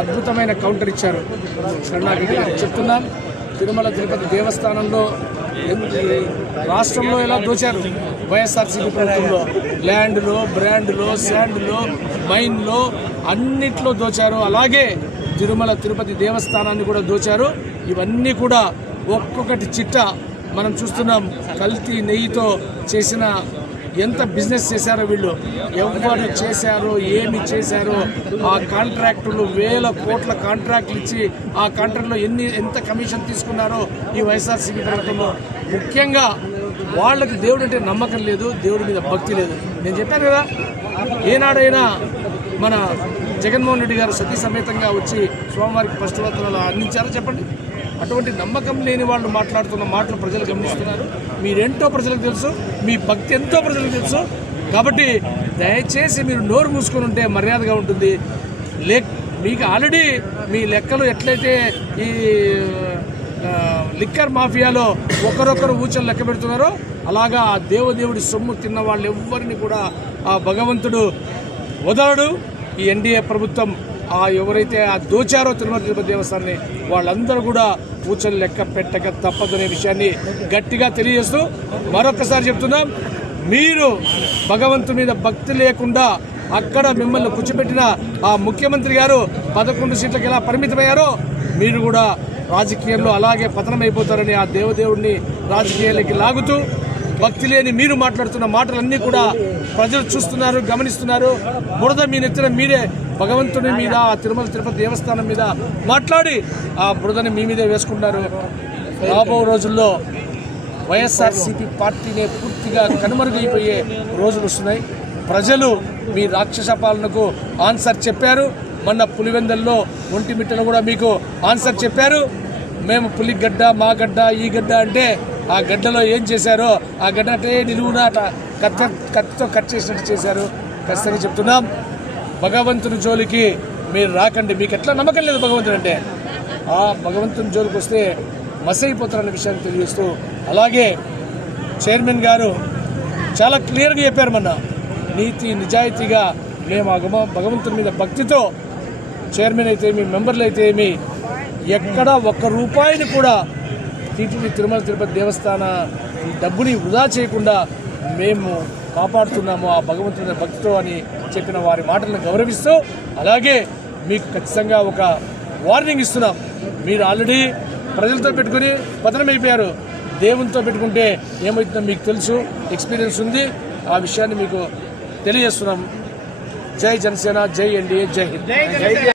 అద్భుతమైన కౌంటర్ ఇచ్చారు. చెప్తున్నాం, తిరుమల తిరుపతి దేవస్థానంలో రాష్ట్రంలో ఎలా దోచారు వైఎస్ఆర్సీపీ ప్రభుత్వంలో, ల్యాండ్లో, బ్రాండ్లో, శాండ్లో, మైన్లో అన్నిట్లో దోచారు. అలాగే తిరుమల తిరుపతి దేవస్థానాన్ని కూడా దోచారు. ఇవన్నీ కూడా ఒక్కొక్కటి చిట్టా మనం చూస్తున్నాం. కల్తీ నెయ్యితో చేసిన ఎంత బిజినెస్ చేశారో వీళ్ళు, ఎవరు చేశారో, ఏమి చేశారో, ఆ కాంట్రాక్టులు వేల కోట్ల కాంట్రాక్టులు ఇచ్చి ఆ కాంట్రాక్ట్లో ఎంత కమిషన్ తీసుకున్నారో ఈ వైఎస్ఆర్సీపీ ప్రభుత్వంలో. ముఖ్యంగా వాళ్ళకి దేవుడు అంటే నమ్మకం లేదు, దేవుడి మీద భక్తి లేదు. నేను చెప్పాను కదా, ఏనాడైనా మన జగన్మోహన్ రెడ్డి గారు సతీ సమేతంగా వచ్చి స్వామివారికి పశువత్నాలు అందించారో చెప్పండి. అటువంటి నమ్మకం లేని వాళ్ళు మాట్లాడుతున్న మాటలు ప్రజలు గమనిస్తున్నారు. మీరేంటో ప్రజలకు తెలుసు, మీ భక్తి ఎంతో ప్రజలకు తెలుసు. కాబట్టి దయచేసి మీరు నోరు మూసుకొని ఉంటే మర్యాదగా ఉంటుంది. మీకు ఆల్రెడీ మీ లెక్కలు ఎట్లయితే ఈ లిక్కర్ మాఫియాలో ఒకరొకరు ఊచలు లెక్క పెడుతున్నారో, అలాగా ఆ దేవుడి సొమ్ము తిన్న వాళ్ళు ఎవ్వరిని కూడా ఆ భగవంతుడు వదలడు. ఈ ఎన్డీఏ ప్రభుత్వం ఎవరైతే దోచారో తిరుమల తిరుపతి దేవస్థానాన్ని వాళ్ళందరూ కూడా ఊచలు లెక్క పెట్టక తప్పదనే విషయాన్ని గట్టిగా తెలియజేస్తూ మరొకసారి చెప్తున్నాం, మీరు భగవంతుని మీద భక్తి లేకుండా అక్కడ మిమ్మల్ని కూర్చోబెట్టిన ఆ ముఖ్యమంత్రి గారు 11 సీట్లకు ఎలా పరిమితమయ్యారో మీరు కూడా రాజకీయాల్లో అలాగే పతనమైపోతారని ఆ దేవుడిని రాజకీయాలకి లాగుతూ భక్తి లేని మీరు మాట్లాడుతున్న మాటలన్నీ కూడా ప్రజలు చూస్తున్నారు, గమనిస్తున్నారు. బురద మీ నెత్తిన మీరే భగవంతుని మీద, తిరుమల తిరుపతి దేవస్థానం మీద మాట్లాడి ఆ బురదని మీ మీదే వేసుకుంటారు. రాబో రోజుల్లో వైఎస్ఆర్సీపీ పార్టీనే పూర్తిగా కనుమరుగైపోయే రోజులు వస్తున్నాయి. ప్రజలు మీ రాక్షస పాలనకు ఆన్సర్ చెప్పారు. మొన్న పులివెందల్లో, ఒంటిమిట్టలో కూడా మీకు ఆన్సర్ చెప్పారు. మేము పులిగడ్డ, మా గడ్డ, ఈ గడ్డ అంటే ఆ గడ్డలో ఏం చేశారో ఆ గడ్డ అంటే నిలువున కత్తితో కట్ చేసినట్టు చేశారు. ఖచ్చితంగా చెప్తున్నాం, భగవంతుని జోలికి మీరు రాకండి. మీకు ఎట్లా నమ్మకం లేదు భగవంతుడు అంటే, ఆ భగవంతుని జోలికి వస్తే మసైపోతారన్న విషయాన్ని తెలియజేస్తూ, అలాగే చైర్మన్ గారు చాలా క్లియర్గా చెప్పారు, మొన్న నీతి నిజాయితీగా మేము ఆ భగవంతుని మీద భక్తితో చైర్మన్ అయితే ఏమి, మెంబర్లు అయితే ఏమి, ఎక్కడ ఒక్క రూపాయిని కూడా టీటీడీ తిరుమల తిరుపతి దేవస్థాన డబ్బుని వృధా చేయకుండా మేము కాపాడుతున్నాము ఆ భగవంతుని భక్తితో అని చెప్పిన వారి మాటలను గౌరవిస్తూ, అలాగే మీకు ఖచ్చితంగా ఒక వార్నింగ్ ఇస్తున్నాం. మీరు ఆల్రెడీ ప్రజలతో పెట్టుకుని పతనమైపోయారు. దేవునితో పెట్టుకుంటే ఏమవుతుందో మీకు తెలుసు, ఎక్స్పీరియన్స్ ఉంది. ఆ విషయాన్ని మీకు తెలియజేస్తున్నాం. జై జనసేన, జై ఎన్డీఏ, జై హింద్.